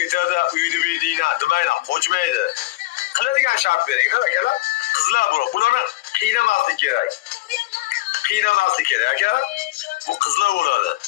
ketadi, uyni bildiğini demaydi, qochmaydi. Qiladigan shart bering, akalar. Qizlar bularni qiynamaslik kerak. Qiynamaslik kerak, aka. Bu qizlar bo'ladi.